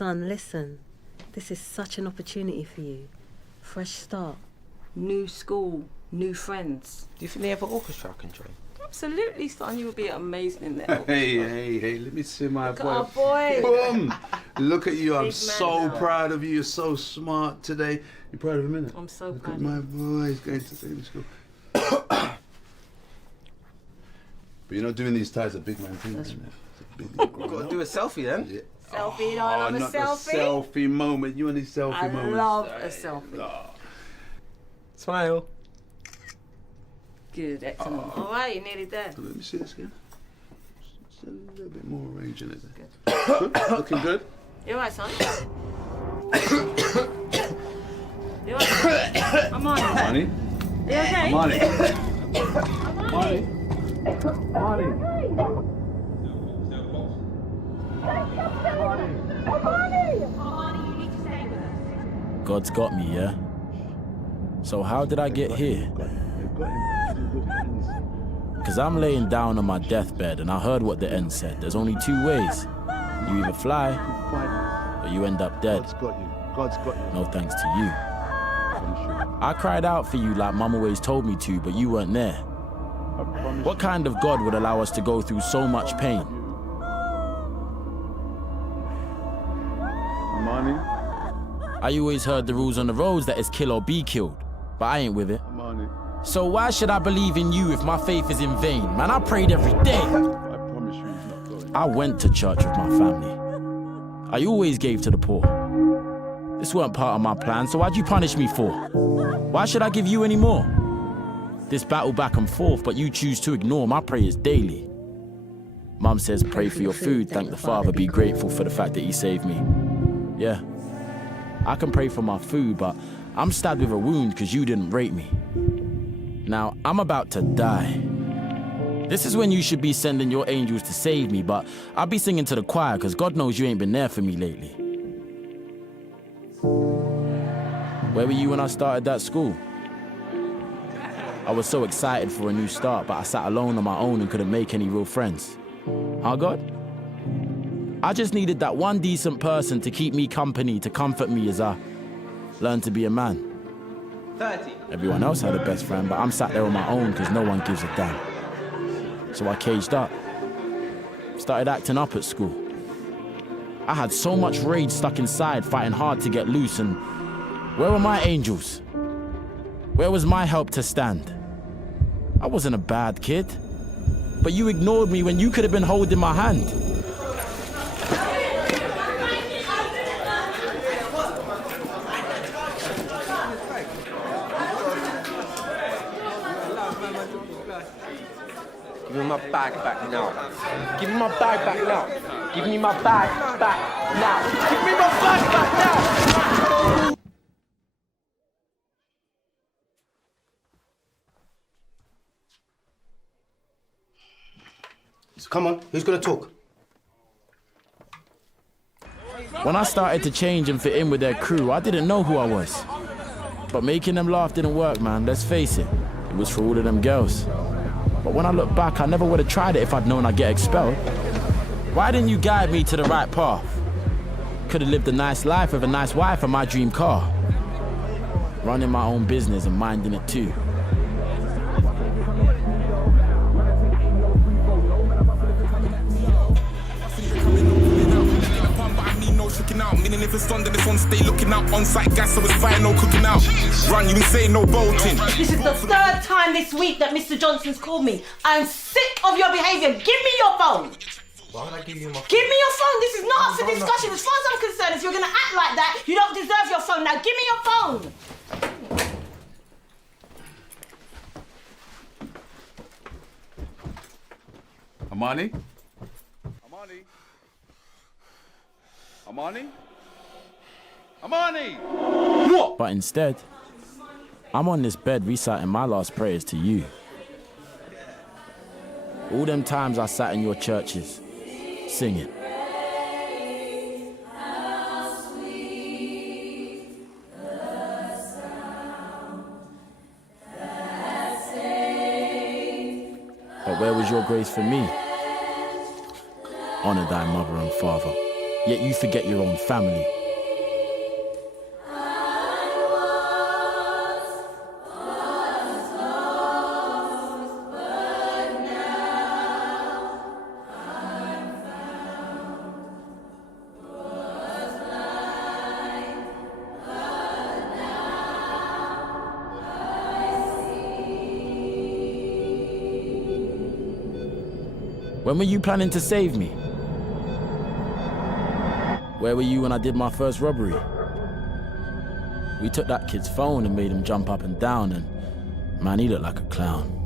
Son, listen. This is such an opportunity for you. Fresh start. New school, new friends. Do you think they have an orchestra I can join? Absolutely, son. You would be amazing in there. Hey, let me see my Look boy. at our boy. Boom! Look at you, I'm Big so man. proud of you. You're so smart today. You proud of him, innit? I'm so Look proud at of my you. boy, he's going to same school. But you know, doing these ties are big man things, isn't it? It's a big We've got to do a selfie then. Yeah. Selfie, don't have a not selfie? the selfie moment. You want these selfie I moments? love a selfie. Oh. Smile. Good, excellent. All right, you're nearly there. Let me see this again. Just a little bit more range in it. Good. Looking good? You all right, son? You all right, son? Amani. Amani? You okay? Amani? Amani. Amani? God's got me, yeah? So how did I get here? Because I'm laying down on my deathbed and I heard what the end said. There's only two ways. You either fly or you end up dead. God's got you. God's got you. No thanks to you. I cried out for you like Mum always told me to, but you weren't there. What kind of God would allow us to go through so much pain? Amani? I always heard the rules on the roads that it's kill or be killed, but I ain't with it. Amani. So why should I believe in you if my faith is in vain? Man, I prayed every day. I promise you he's not going. I went to church with my family. I always gave to the poor. This weren't part of my plan, so why'd you punish me for? Why should I give you any more? This battle back and forth, but you choose to ignore my prayers daily. Mum says pray for your food, thank the Father, be grateful for the fact that he saved me. Yeah, I can pray for my food, but I'm stabbed with a wound because you didn't rape me. Now, I'm about to die. This is when you should be sending your angels to save me, but I'll be singing to the choir because God knows you ain't been there for me lately. Where were you when I started that school? I was so excited for a new start, but I sat alone on my own and couldn't make any real friends. Huh, God? I just needed that one decent person to keep me company, to comfort me as I learned to be a man. 30. Everyone else had a best friend, but I'm sat there on my own because no one gives a damn. So I caged up. Started acting up at school. I had so much rage stuck inside, fighting hard to get loose, and where were my angels? Where was my help to stand? I wasn't a bad kid, but you ignored me when you could have been holding my hand. Give me my bag back now. Give me my bag back now. Give me my bag back now. Give me my bag back now. So come on, who's gonna talk? When I started to change and fit in with their crew, I didn't know who I was. But making them laugh didn't work, man, let's face it. It was for all of them girls. But when I look back, I never would have tried it if I'd known I'd get expelled. Why didn't you guide me to the right path? Could have lived a nice life with a nice wife and my dream car. Running my own business and minding it too. Out. Meaning if it's on, then it's on, stay looking out. On-site gas, so it's fire, no cooking out. Run, you been saying no bolting. This is the third time this week that Mr. Johnson's called me. I'm sick of your behaviour. Give me your phone. Why would I give you my phone? Give me your phone. This is not up for discussion. As far as I'm concerned, if you're going to act like that, you don't deserve your phone. Now give me your phone. Amani? Amani? Amani? Amani! What? But instead, I'm on this bed reciting my last prayers to you. All them times I sat in your churches, singing. But where was your grace for me? Honor thy mother and father. yet you forget your own family. When were you planning to save me? Where were you when I did my first robbery? We took that kid's phone and made him jump up and down, and man, he looked like a clown.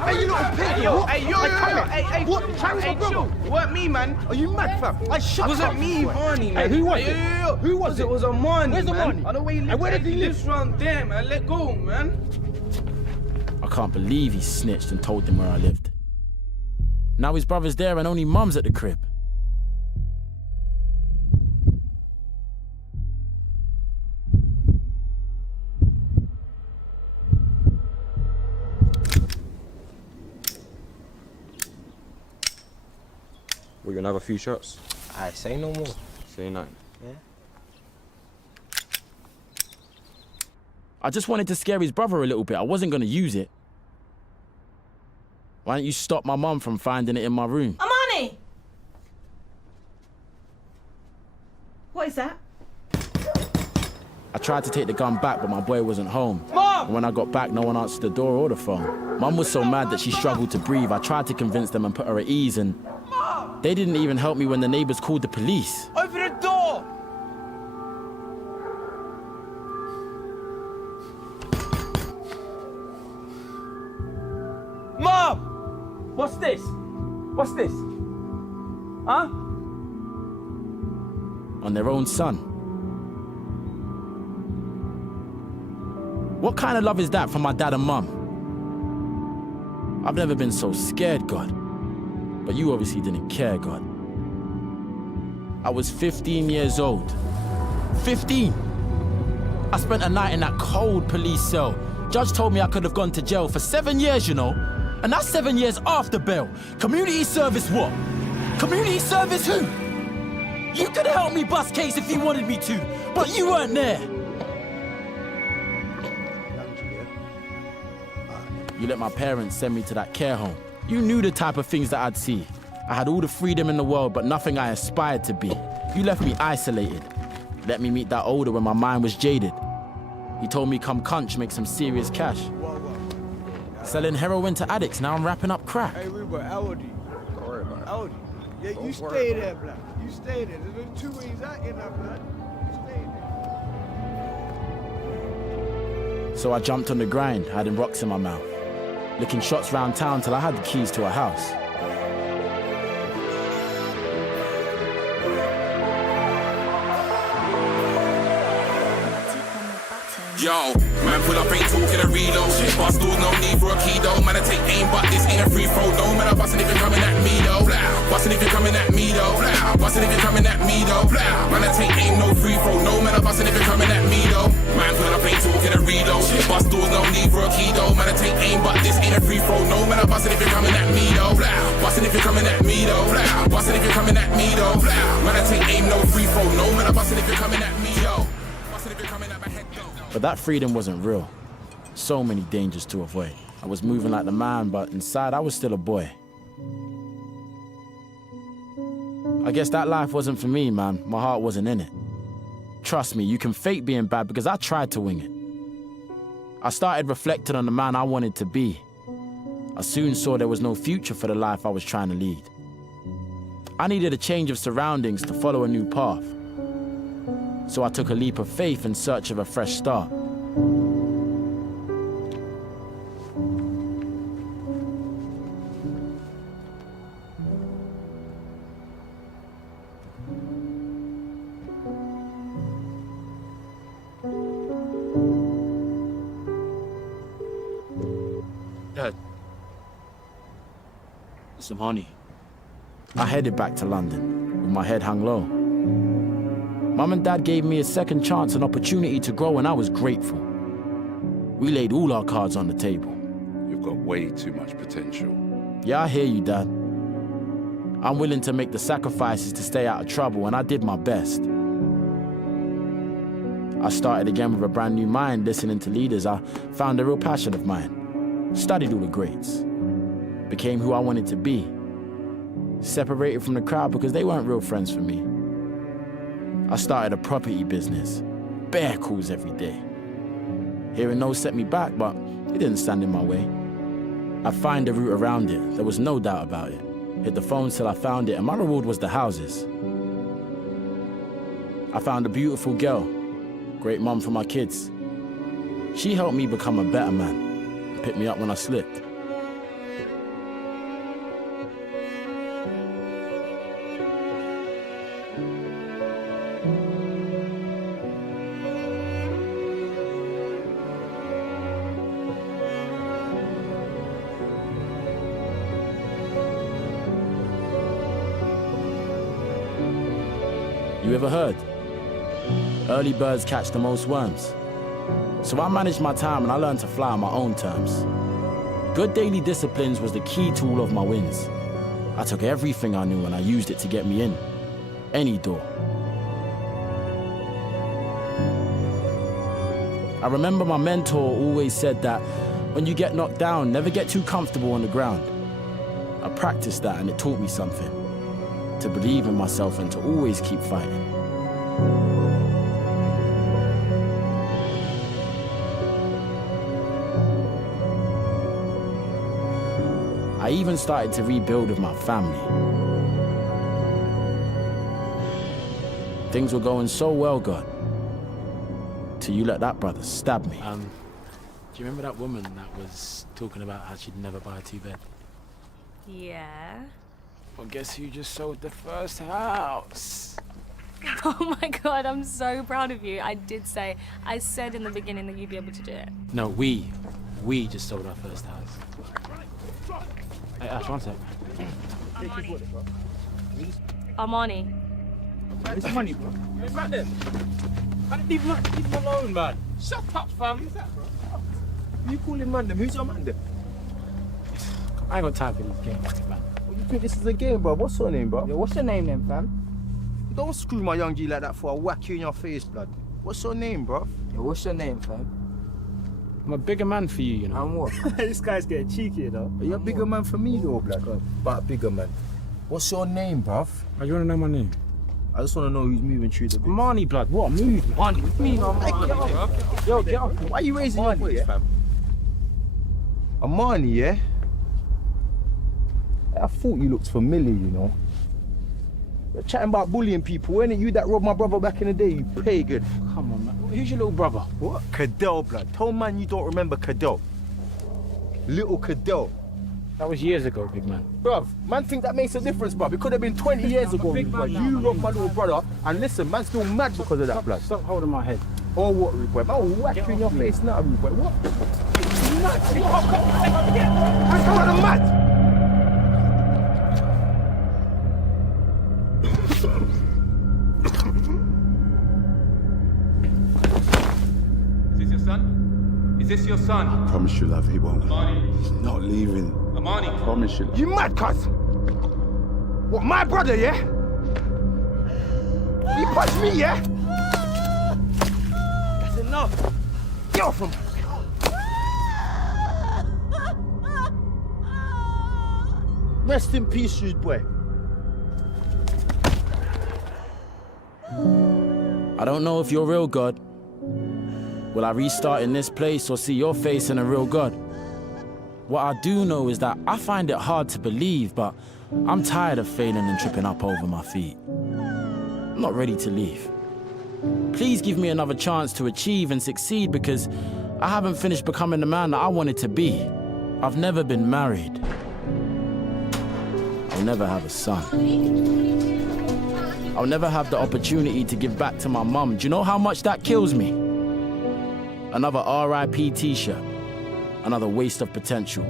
Hey, you little pig! Hey, yo! Hey, what? Hey, chill! It weren't me, man. Are you mad, fam? It wasn't me, Amani, man. Hey, who was it? Who was it? It was Amani, Where's man. Amani? I know where he lives. Where did he live? Lives round there, man. Let go, man. I can't believe he snitched and told them where I lived. Now his brother's there and only mum's at the crib. We're gonna have a few shots. I say no more. Say nothing. Yeah. I just wanted to scare his brother a little bit. I wasn't gonna use it. Why don't you stop my mum from finding it in my room? Amani! What is that? I tried to take the gun back, but my boy wasn't home. Mom! And when I got back, no one answered the door or the phone. Mum was so mad that she struggled to breathe. I tried to convince them and put her at ease, and they didn't even help me when the neighbors called the police. Open the door! Mom! What's this? What's this? Huh? On their own son. What kind of love is that from my dad and mum? I've never been so scared, God. But you obviously didn't care, God. I was 15 years old. 15! I spent a night in that cold police cell. Judge told me I could have gone to jail for 7 years, you know? And that's 7 years after bail. Community service what? Community service who? You could have helped me bust case if you wanted me to, but you weren't there. You let my parents send me to that care home. You knew the type of things that I'd see. I had all the freedom in the world, but nothing I aspired to be. You left me isolated. Let me meet that older when my mind was jaded. He told me come Cunch, make some serious cash. Selling heroin to addicts, now I'm wrapping up crack. Hey, we were Audi. Don't worry about it. Audi. Yeah, you stay there, black. You stay there. There's only 2 ways out in that, black. You stay there. So I jumped on the grind, hiding rocks in my mouth. Licking shots round town till I had the keys to a house. Yo, man, pull up, ain't talking a reload. Bust doors, no need for a key though. Man, I take aim, but this ain't a free throw. No, man, I bustin' if you're coming at me though. Bustin' if you're coming at me though. Bustin' if you're coming at me though. Man, I take aim, no free throw. No, man, I bustin' if you're coming at me though. Man, pull up, ain't talking a reload. Bust doors, no need for a key though. Man, I take aim, but this ain't a free throw. No, man, I bustin' if you're coming at me though. Bustin' if you're coming at me though. Bustin' if you're coming at me though. Man, I take aim, no free throw. No, man, I bustin' if you're coming at me though. Bustin' if you're coming at my head though. But that freedom wasn't real. So many dangers to avoid. I was moving like the man, but inside I was still a boy. I guess that life wasn't for me, man. My heart wasn't in it. Trust me, you can fake being bad because I tried to wing it. I started reflecting on the man I wanted to be. I soon saw there was no future for the life I was trying to lead. I needed a change of surroundings to follow a new path. So I took a leap of faith in search of a fresh start. Dad. Some honey. I headed back to London with my head hung low. Mum and Dad gave me a second chance, an opportunity to grow, and I was grateful. We laid all our cards on the table. You've got way too much potential. Yeah, I hear you, Dad. I'm willing to make the sacrifices to stay out of trouble, and I did my best. I started again with a brand new mind, listening to leaders. I found a real passion of mine. Studied all the greats. Became who I wanted to be. Separated from the crowd because they weren't real friends for me. I started a property business. Bear calls every day. Hearing no set me back, but it didn't stand in my way. I'd find a route around it. There was no doubt about it. Hit the phone till I found it, and my reward was the houses. I found a beautiful girl. Great mum for my kids. She helped me become a better man. Picked me up when I slipped. You ever heard? Early birds catch the most worms. So I managed my time and I learned to fly on my own terms. Good daily disciplines was the key to all of my wins. I took everything I knew and I used it to get me in. Any door. I remember my mentor always said that when you get knocked down, never get too comfortable on the ground. I practiced that and it taught me something. To believe in myself and to always keep fighting. I even started to rebuild with my family. Things were going so well, God, till you let that brother stab me. Do you remember that woman that was talking about how she'd never buy a two-bed? Yeah. Well, guess who just sold the first house? Oh my God, I'm so proud of you. I said in the beginning that you'd be able to do it. No, we just sold our first house. Hey, Ash, one sec. Amani. It's money, bro. Hey, man, then. Man, leave him alone, man. Shut up, fam. Who's that, bro? You call him man, who's your man then? I ain't got time for these games, man. You think this is a game, bro? What's your name, bro? Yo, what's your name then, fam? Don't screw my young G like that for I'll whack you in your face, blood. What's your name, bro? Yo, what's your name, fam? I'm a bigger man for you, you know. And what? This guy's getting cheeky, you know. You're a bigger man for me, though, blood. But bigger man. What's your name, bruv? Oh, you want to know my name? I just want to know who's moving through the bit. Amani, blood. What? Move, man. What do you mean, Amani? Yo, get off. Why are you raising your voice, fam? Amani, yeah? I thought you looked familiar, you know. You're chatting about bullying people, ain't it? You that robbed my brother back in the day, you pagan. Come on, man. Who's your little brother? What? Cadell, blood. Tell man you don't remember Cadell. Little Cadell. That was years ago, big man. Bruv, man think that makes a difference, bruv. It could have been 20 years ago, bruv. You robbed my little brother, and listen, man's still mad because of that, blood. Stop holding my head. Oh, what, rude boy? Man, I'll whack you in your face now, rude boy. What? You're nuts. Man, come on, I'm mad. Is this your son? I promise you, love, he won't. Amani. He's not leaving. Amani. I promise you. You mad, cuz? What, my brother, yeah? He punched me, yeah? That's enough. Get off him. Rest in peace, rude boy. I don't know if you're real, God. Will I restart in this place or see your face in a real God? What I do know is that I find it hard to believe, but I'm tired of failing and tripping up over my feet. I'm not ready to leave. Please give me another chance to achieve and succeed because I haven't finished becoming the man that I wanted to be. I've never been married. I'll never have a son. I'll never have the opportunity to give back to my mum. Do you know how much that kills me? Another RIP t-shirt. Another waste of potential.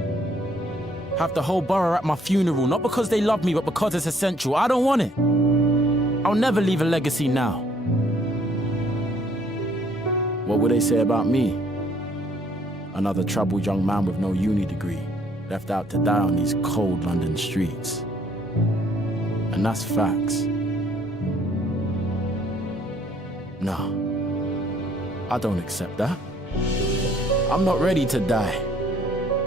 Have the whole borough at my funeral, not because they love me, but because it's essential. I don't want it. I'll never leave a legacy now. What would they say about me? Another troubled young man with no uni degree, left out to die on these cold London streets. And that's facts. No, I don't accept that. I'm not ready to die.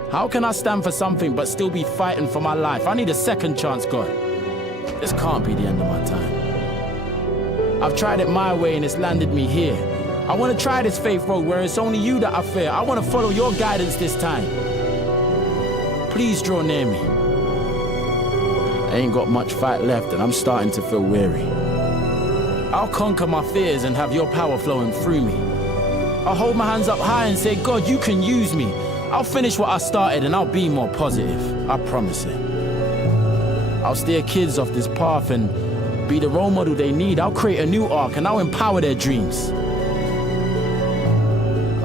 How can I stand for something but still be fighting for my life? I need a second chance, God. This can't be the end of my time. I've tried it my way and it's landed me here. I want to try this faith road where it's only you that I fear. I want to follow your guidance this time. Please draw near me. I ain't got much fight left and I'm starting to feel weary. I'll conquer my fears and have your power flowing through me. I'll hold my hands up high and say, God, you can use me. I'll finish what I started and I'll be more positive. I promise it. I'll steer kids off this path and be the role model they need. I'll create a new arc and I'll empower their dreams.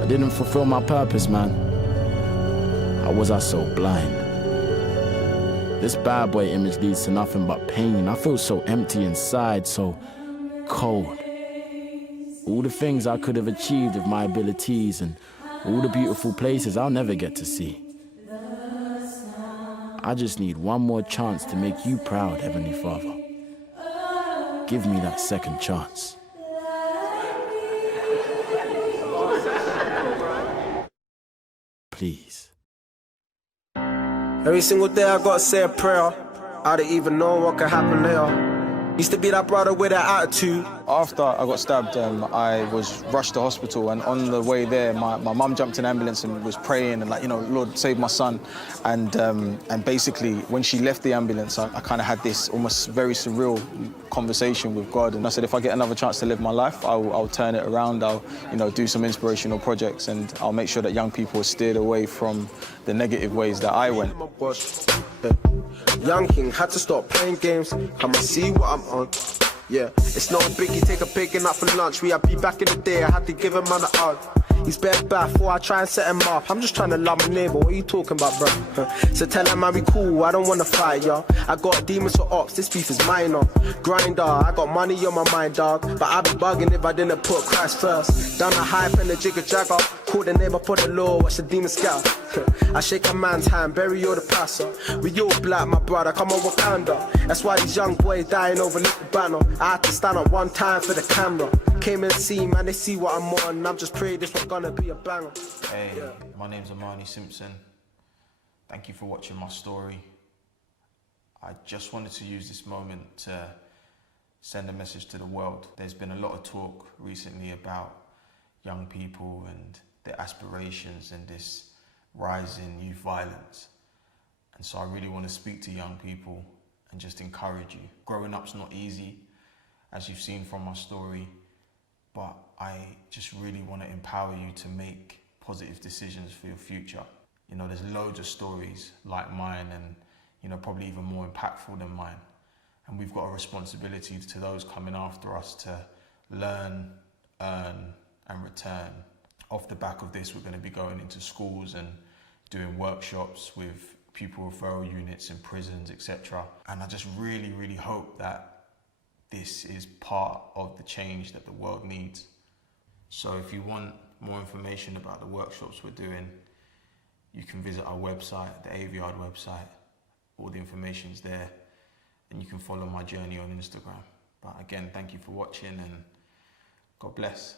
I didn't fulfill my purpose, man. How was I so blind? This bad boy image leads to nothing but pain. I feel so empty inside, so cold. All the things I could have achieved with my abilities and all the beautiful places I'll never get to see. I just need one more chance to make you proud, Heavenly Father. Give me that second chance. Please. Every single day I gotta say a prayer. I don't even know what could happen later. Used to be that brother with that attitude. After I got stabbed, I was rushed to hospital, and on the way there, my mum jumped in an ambulance and was praying and, like, you know, Lord, save my son. And basically, when she left the ambulance, I kind of had this almost very surreal conversation with God. And I said, if I get another chance to live my life, I'll turn it around. I'll, you know, do some inspirational projects, and I'll make sure that young people are steered away from the negative ways that I went. Young king had to stop playing games. Come and see what I'm on. Yeah, it's no biggie, take a picking up for lunch. We had be back in the day, I had to give him man a hug. He's bare bad before I try and set him up. I'm just trying to love my neighbor, what are you talking about, bro? So tell him man we cool, I don't wanna fight, y'all. I got demons for ops, this beef is minor. Grinder, I got money on my mind, dog. But I'd be bugging if I didn't put Christ first. Down the hype and the jigger jagger. Call the neighbor for the law, watch the demon scout. I shake a man's hand, bury all the passer. We all black, my brother, come on Wakanda. That's why these young boys dying over little banner. I had to stand up one time for the camera. Came and see, man, they see what I'm on. I'm just praying this was gonna be a banger. Hey, my name's Amani Simpson. Thank you for watching my story. I just wanted to use this moment to send a message to the world. There's been a lot of talk recently about young people and their aspirations and this rise in youth violence. And so I really want to speak to young people and just encourage you. Growing up's not easy, as you've seen from my story, but I just really want to empower you to make positive decisions for your future. You know, there's loads of stories like mine and, you know, probably even more impactful than mine. And we've got a responsibility to those coming after us to learn, earn, and return. Off the back of this, we're going to be going into schools and doing workshops with pupil referral units in prisons, etc. And I just really, really hope that this is part of the change that the world needs. So if you want more information about the workshops we're doing, you can visit our website, the Aviard website. All the information's there, and you can follow my journey on Instagram. But again, thank you for watching, and God bless.